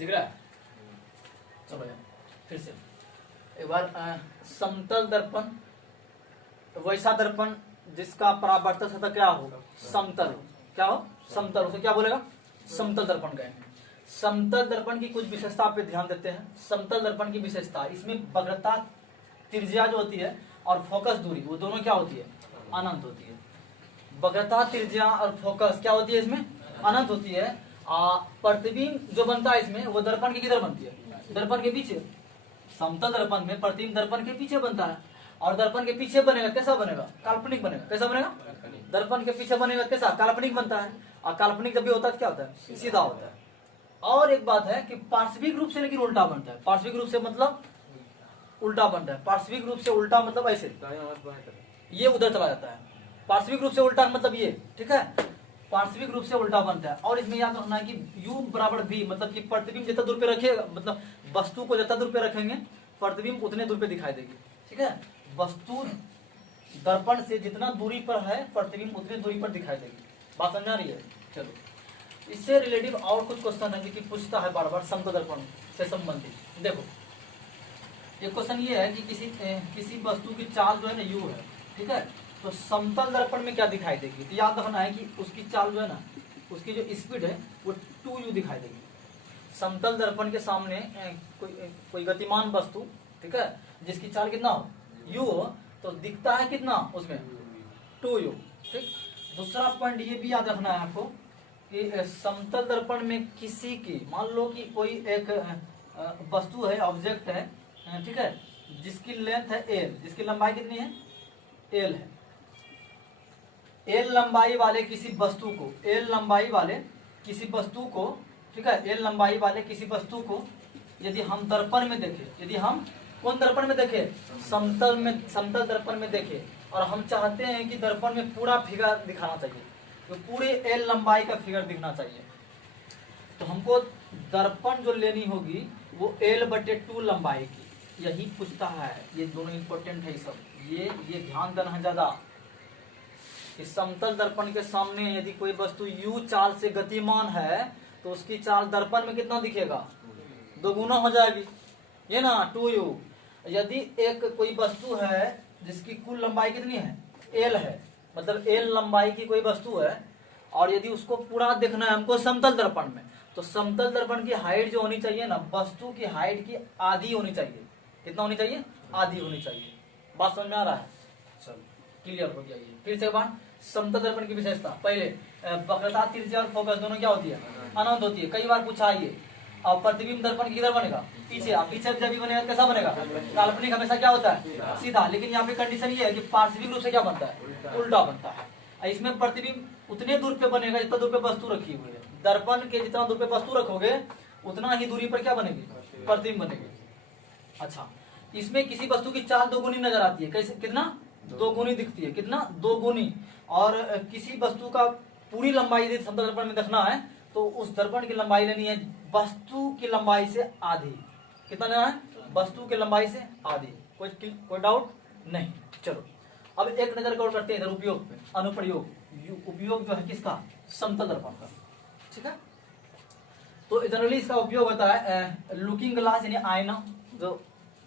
दिख रहा है? चलो यार फिर से एक बार। समतल दर्पण वैसा दर्पण जिसका परावर्तक सतह क्या हो, समतल हो। क्या हो? समतल। उसे क्या बोलेगा? समतल दर्पण कहेंगे। समतल दर्पण की कुछ विशेषता पे ध्यान देते हैं। समतल दर्पण की विशेषता, इसमें वक्रता त्रिज्या जो होती है और फोकस दूरी, वो दोनों क्या होती है? अनंत होती है। वक्रता त्रिज्या और फोकस क्या होती है? इसमें अनंत होती है। प्रतिबिंब जो बनता है इसमें, वो दर्पण के किधर बनती है? दर्पण के पीछे। समतल दर्पण में प्रतिबिंब दर्पण के पीछे बनता है, और दर्पण के पीछे बनेगा कैसा बनेगा? काल्पनिक बनेगा। कैसा बनेगा? दर्पण के पीछे बनेगा कैसा? काल्पनिक बनता है। और काल्पनिक जब भी होता है क्या होता है? सीधा होता है। और एक बात है कि पार्श्विक रूप से लेकिन उल्टा बनता है। पार्श्विक रूप से मतलब उल्टा बनता है। पार्श्विक रूप से उल्टा मतलब ऐसे, ये उधर चला जाता है। पार्श्विक रूप से उल्टा मतलब ये, ठीक है? पार्श्विक रूप से उल्टा बनता है। और इसमें याद रखना है कि u बराबर v, मतलब कि प्रतिबिंब जितना दूर पे रखिएगा, मतलब वस्तु को जितना दूर पे रखेंगे प्रतिबिंब उतने दूर पे दिखाई देगी, ठीक है? वस्तु दर्पण से जितना दूरी पर है प्रतिबिंब उतनी दूरी पर दिखाई देगी। बात समझ आ रही है? चलो, इससे रिलेटिव और कुछ क्वेश्चन है कि पूछता है बार बार समतल दर्पण से संबंधित। देखो, एक क्वेश्चन ये है कि किसी वस्तु की चाल जो है ना u है, ठीक है? तो समतल दर्पण में क्या दिखाई देगी? तो याद रखना है कि उसकी चाल जो है ना, उसकी जो स्पीड है वो 2u दिखाई देगी। समतल दर्पण के सामने कोई गतिमान वस्तु, ठीक है, जिसकी चाल कितना हो? u हो, तो दिखता है कितना उसमें? 2u। ठीक। दूसरा पॉइंट ये भी याद रखना है आपको कि समतल दर्पण में किसी की, मान लो कि कोई एक वस्तु है, ऑब्जेक्ट है, ठीक है, जिसकी लेंथ है l, जिसकी लंबाई कितनी है? l है। l लंबाई वाले किसी वस्तु को, l लंबाई वाले किसी वस्तु को, ठीक है, l लंबाई वाले किसी वस्तु को यदि हम दर्पण में देखें, यदि हम कौन दर्पण में देखें? समतल दर्पण में देखें, और हम चाहते हैं कि दर्पण में पूरा फिगर दिखाना चाहिए, तो पूरे l लंबाई का फिगर दिखना चाहिए, तो हमको दर्पण जो लेनी होगी वो l/2 लंबाई की। यही पूछता है। ये दोनों इंपॉर्टेंट है। सब ये ध्यान देना है ज्यादा कि समतल दर्पण के सामने यदि कोई वस्तु u चाल से गतिमान है तो उसकी चाल दर्पण में कितना दिखेगा? 2 गुना हो जाएगी, ये ना 2u। यदि एक कोई वस्तु है जिसकी कुल लंबाई कितनी है? l है, मतलब l लंबाई की कोई वस्तु है, और यदि उसको पूरा देखना है हमको समतल दर्पण में, तो समतल दर्पण की हाइट जो होनी चाहिए ना, वस्तु की हाइट की आधी होनी चाहिए। कितना होनी चाहिए? आधी होनी चाहिए। बात समझ में आ रहा है? चलो, क्लियर हो गया। ये फिर से बात, समतल दर्पण की विशेषता, पहले वक्रता त्रिज्या और फोकस दोनों क्या होती है? अनंत होती है। कई बार पूछा ये। और प्रतिबिंब दर्पण किधर बनेगा? पीछे। अब पीछे जब भी बनेगा कैसा बनेगा? काल्पनिक हमेशा क्या होता है? सीधा। लेकिन यहाँ पे कंडीशन ये है कि पार्श्विक रूप से क्या बनता है? उल्टा बनता है। इसमें प्रतिबिंब उतने दूर पे बनेगा जितना दूर पे वस्तु रखी हुई है। दर्पण के जितना दूर पे वस्तु रखोगे उतना ही दूरी पर क्या बनेगी? प्रतिबिंब बनेगी। अच्छा, इसमें किसी वस्तु की चाल 2 गुनी नजर आती है। कैसे? कितना? 2 गुनी दिखती है। कितना? 2 गुनी। और किसी वस्तु का पूरी लंबाई यदि समतल दर्पण में देखना है तो उस दर्पण की लंबाई लेनी है वस्तु की लंबाई से आधी। कितना लेना है? वस्तु की लंबाई से आधी। कोई डाउट नहीं? चलो, अब एक नजर गौर करते हैं इधर उपयोग पे। अनुप्रयोग, उपयोग जो है किसका? समतल दर्पण का, ठीक है। तो जनरली इसका उपयोग होता है लुकिंग ग्लास, यानी आईना, जो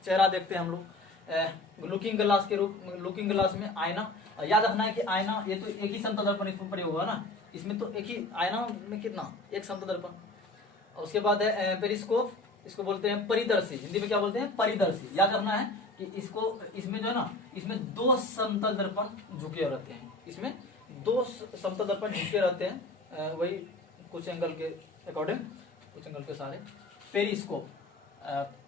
चेहरा देखते हैं हम लोग, लुकिंग ग्लास के रूप, लुकिंग ग्लास में आईना। याद रखना है कि आईना, ये तो एक ही समतल दर्पण इसमें प्रयोग होगा ना, इसमें तो एक ही आईना में कितना? एक समतल दर्पण। उसके बाद है पेरिस्कोप, इसको बोलते हैं परिदर्शी, हिंदी में क्या बोलते हैं? परिदर्शी। याद रखना है कि इसको, इसमें जो है ना, इसमें 2 समतल दर्पण झुके रहते हैं। इसमें 2 समतल दर्पण झुके रहते हैं, वही कुछ एंगल के अकॉर्डिंग, कुछ एंगल के सारे। पेरिस्कोप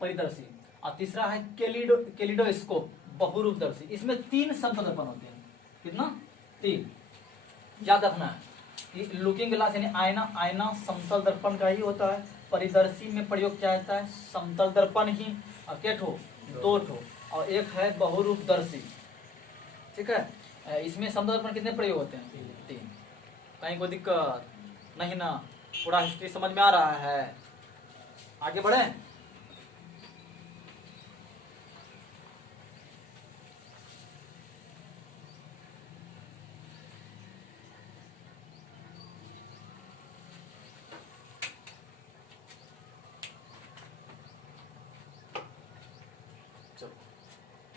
परिदर्शी। और तीसरा है केलिडोस्कोप बहुरूपदर्शी। इसमें 3 समतल दर्पण होते हैं। कितना? 3। याद रखना है कि लुकिंग ग्लास यानी आईना, आईना समतल दर्पण का ही होता है। परिदर्शी में प्रयोग क्या होता है? समतल दर्पण ही। और क्या ठो? 2 ठो। और एक है बहुरूपदर्शी, ठीक है। इसमें समतल दर्पण कितने प्रयोग होते हैं? 3। कहीं कोई दिक्कत नहीं ना? पूरा हिस्ट्री समझ में आ रहा है? आगे बढ़े।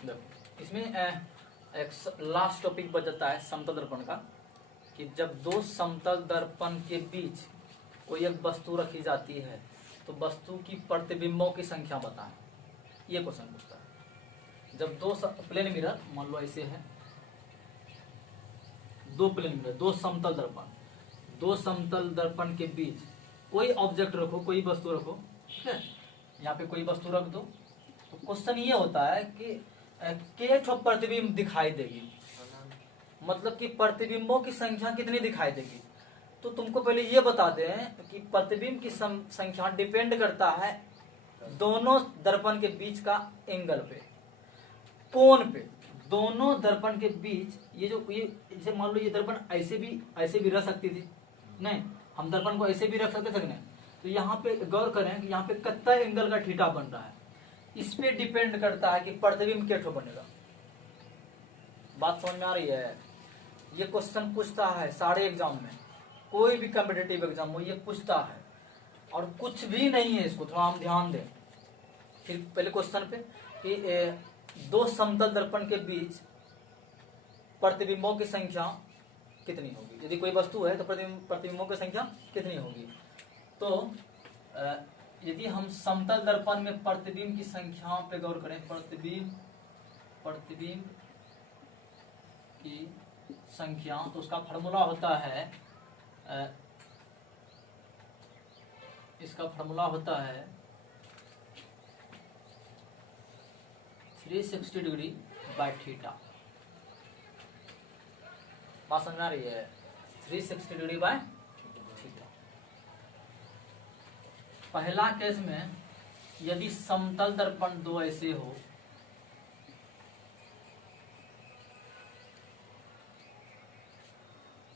देखो इसमें एक लास्ट टॉपिक बच जाता है समतल दर्पण का, कि जब दो समतल दर्पण के बीच कोई एक वस्तु रखी जाती है तो वस्तु की प्रतिबिंबों की संख्या बताएं। ये क्वेश्चन पूछता है। जब दो प्लेन मिरर मान लो ऐसे है, दो प्लेन मिरर, दो समतल दर्पण के बीच कोई ऑब्जेक्ट रखो, कोई वस्तु रखो, ठीक है, यहाँ पे कोई वस्तु रख दो, तो क्वेश्चन ये होता है कि के प्रतिबिंब दिखाई देगी, मतलब कि प्रतिबिंबों की संख्या कितनी दिखाई देगी। तो तुमको पहले ये बता दें कि प्रतिबिंब की संख्या डिपेंड करता है दोनों दर्पण के बीच का एंगल पे, कोण पे। दोनों दर्पण के बीच ये जैसे मान लो ये दर्पण ऐसे भी रख सकती थी, नहीं हम दर्पण को ऐसे भी रख सकते थे नहीं। तो यहाँ पे गौर करें कि यहाँ पे कितना एंगल का थीटा बन रहा है, इस पे डिपेंड करता है कि प्रतिबिंब कैसे बनेगा। बात समझ में आ रही है? ये क्वेश्चन पूछता है सारे एग्जाम में, कोई भी कॉम्पिटिटिव एग्जाम हो ये पूछता है, और कुछ भी नहीं है इसको, थोड़ा हम ध्यान दें। फिर पहले क्वेश्चन पे कि दो समतल दर्पण के बीच प्रतिबिंबों की संख्या कितनी होगी। यदि कोई वस्तु है तो प्रतिबिंबों की संख्या कितनी होगी। तो यदि हम समतल दर्पण में प्रतिबिंब की संख्या पे गौर करें, प्रतिबिंब की संख्या, तो उसका फॉर्मूला होता है, इसका फॉर्मूला होता है 360 डिग्री बाय थीटा। बात समझ आ रही है? 360 डिग्री बाय थीटा। पहला केस में यदि समतल दर्पण दो ऐसे हो,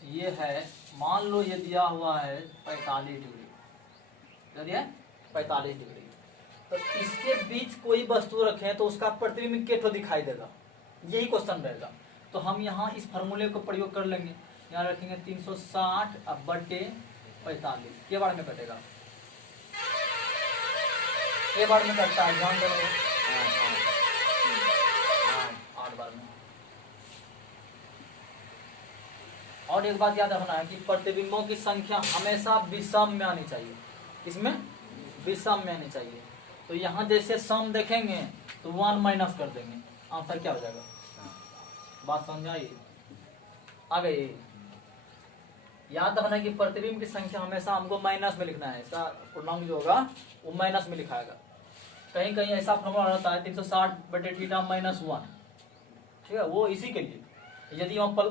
ये है, मान लो ये दिया हुआ है 45 डिग्री, क्या दिया है 45 डिग्री, तो इसके बीच कोई वस्तु रखें तो उसका प्रतिबिंब कैसे दिखाई देगा, यही क्वेश्चन रहेगा। तो हम यहाँ इस फॉर्मूले को प्रयोग कर लेंगे, यहाँ रखेंगे 360 बटे 45, के बार में कटेगा, के बार में कटता है, ध्यान देंगे 8 बार में। और एक बात याद रखना है कि प्रतिबिंबों की संख्या हमेशा विषम में आनी चाहिए, इसमें विषम में आनी चाहिए। तो यहाँ जैसे सम देखेंगे तो 1 माइनस कर देंगे, आंसर क्या हो जाएगा। बात समझाइए, आ गई? याद रखना कि प्रतिबिंब की संख्या हमेशा हमको माइनस में लिखना है, इसका पूर्णांक जो होगा वो माइनस में लिखाएगा। कहीं कहीं ऐसा फॉर्मूला रहता है 360 बटे थीटा माइनस 1, ठीक है, वो इसी के लिए। यदि वहाँ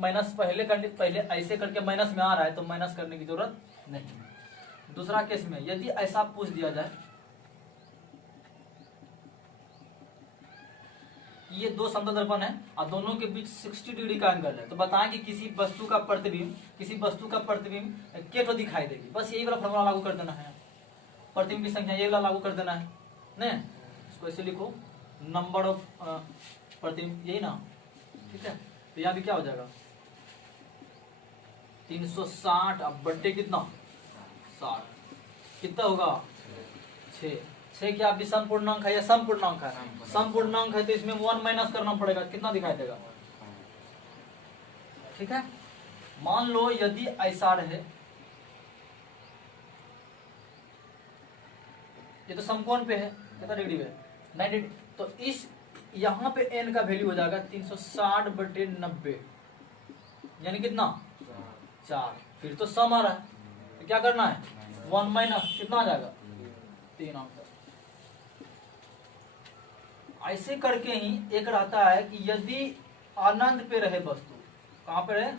माइनस पहले ऐसे करके माइनस में आ रहा है तो माइनस करने की जरूरत नहीं। दूसरा केस में यदि ऐसा पूछ दिया जाए कि ये दो समतल दर्पण है और दोनों के बीच 60 डिग्री का एंगल है, तो बताएं कि किसी वस्तु का प्रतिबिंब कैसे दिखाई देगी। बस यही वाला फॉर्मूला लागू कर देना है, प्रतिबिंब की संख्या ये वाला लागू कर देना है, नहीं इसको ऐसे लिखो, नंबर ऑफ प्रतिबिंब, यही ना, ठीक है। तो यहाँ भी क्या हो जाएगा 360 अब बट्टे कितना 60, कितना होगा 6 क्या विषम पूर्णांक है या सम पूर्णांक है? सम पूर्णांक है तो इसमें 1 माइनस करना पड़ेगा, कितना दिखाई देगा, ठीक है। मान लो यदि ऐसा रहे, ये तो समकोण पे है, कितना डिग्री पे 90, तो इस यहाँ पे n का वैल्यू हो जाएगा 360 बटे 90, यानी कितना 4। फिर तो सम आ रहा है, तो क्या करना है 1 माइनस, कितना आ जाएगा 3 आंसर। ऐसे करके ही एक रहता है कि यदि अनंत पे रहे वस्तु, कहाँ पे रहे,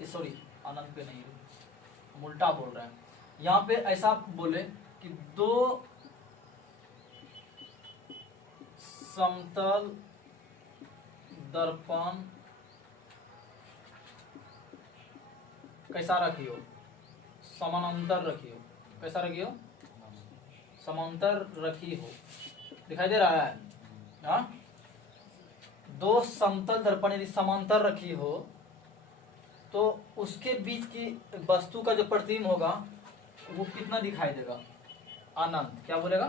ये सॉरी अनंत पे नहीं, हम उल्टा बोल रहे हैं। यहाँ पे ऐसा बोले कि दो समतल दर्पण कैसा रखियो, समानांतर रखियो, कैसा रखियो, समांतर रखी हो, दिखाई दे रहा है हा? दो समतल दर्पण यदि समांतर रखी हो तो उसके बीच की वस्तु का जो प्रतिबिंब होगा वो कितना दिखाई देगा, अनंत। क्या बोलेगा,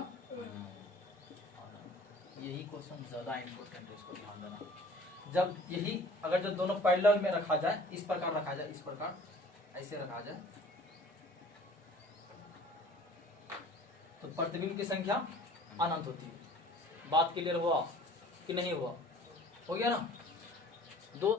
यही क्वेश्चन ज्यादा इंपॉर्टेंट है, इसको ध्यान देना। जब यही अगर जब दोनों पैरेलल में रखा जाए, इस प्रकार रखा जाए, इस प्रकार ऐसे रखा जाए, तो प्रतिबिंब की संख्या अनंत होती है। बात क्लियर हुआ कि नहीं हुआ? हो गया ना? दो